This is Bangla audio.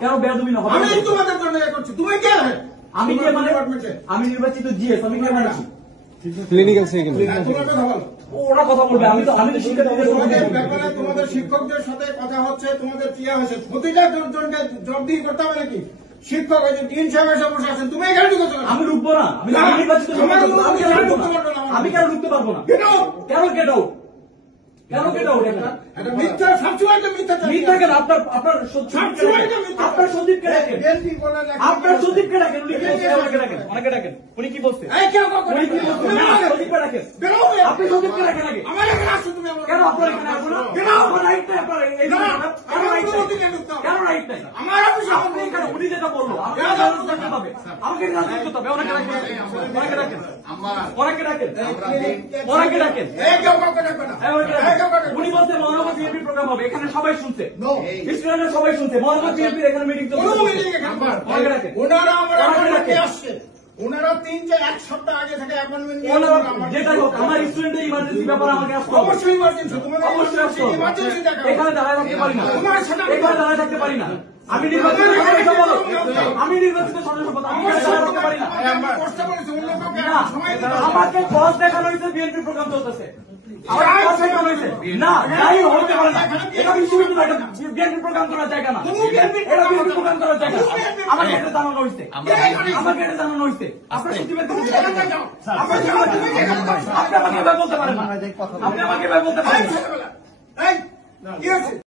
কেন বেয়াদবি না হবে? আমি তোমাদের জন্য করছি, তুমি কে? আমি কে মানে? আমি নির্বাচিত জিএস, আমি কে মানছি? ক্লিনিক্যাল সেকেন্ড তোমার কথা বলো। ওরা কথা বলবে, আমি তো শিক্ষার্থীদের তোমাদের ব্যাপারে তোমাদের শিক্ষকদের সাথে কথা হচ্ছে, তোমাদের কি হয়েছে প্রতিটা জনকে জবাবদিহি করতে হবে নাকি? শিক্ষক হয়েছে, ডিন সাহেব এসে বসে আছেন, তুমি এখানে ঢুকো কেন? আমি ঢুকবো না, আমি নির্বাচিত, আমি কেন ঢুকতে পারবো না? কেন কেন কেন কেন কেন এটা মিথ্যা, সবসময় তো মিথ্যা। মিথ্যা কেন? আপনার সন্দীপকে ডাকেন, আপনার সন্দীপকে ডাকেন, উনি কি বলছে? অনেকে ডাকেন, উনি কি বলছে? উনি কি বলছে? সন্দীপকে ডাকেন, আপনি সন্দীপকে ডাকেন আগে। কেন আপনার এখানে আসবো না? কেন আপনার রাইট নাই? আপনার এই কেন রাইট নাই? আপনি কেন? উনি যেটা বললো আমাকে রাজনীতি করতে হবে। অনেকে ডাকেন, অনেকে ডাকেন, অনেকে ডাকেন, অনেকে ডাকেন। উনি বলছে মহানগর বিএনপি প্রোগ্রাম হবে, এখানে সবাই শুনছে, স্টুডেন্টরা সবাই শুনছে, মহানগর বিএনপির এখানে মিটিং চলছে। ওনারা 3-1 সপ্তাহ আগে থেকে অ্যাপয়েন্টমেন্ট নিয়ে যেটা হোক, আমার স্টুডেন্টের ইমার্জেন্সি ব্যাপারে আমাকে আসতে হবে। অবশ্যই ইমার্জেন্সি, তোমাদের অবশ্যই আসতে হবে। ইমার্জেন্সি দেখা এখানে দাঁড়ায় থাকতে পারি না, তোমার সাথে এখানে দাঁড়ায় থাকতে পারি না। আমি নির্বাচিত সদস্য পদ, আমি নির্বাচিত সদস্য পদ, আমি এখানে দাঁড়ায় থাকতে পারি না। কষ্ট করেছে অন্য কাউকে না, সময় দিতে আমাকে বস দেখানো হয়েছে, বিএনপি প্রোগ্রাম চলতেছে। না, যাই হতে পারে না। এটা বিশ্ববিদ্যালয়, এটা বিএনপি প্রোগ্রাম করার জায়গা না, এটা বিএনপি প্রোগ্রাম করার জায়গা। আমাকে এটা জানানো হয়েছে, আমাকে এটা জানানো হয়েছে। আপনার সচিবের আপনি আমাকে এভাবে বলতে পারেন না, আপনি আমাকে এভাবে বলতে পারেন না।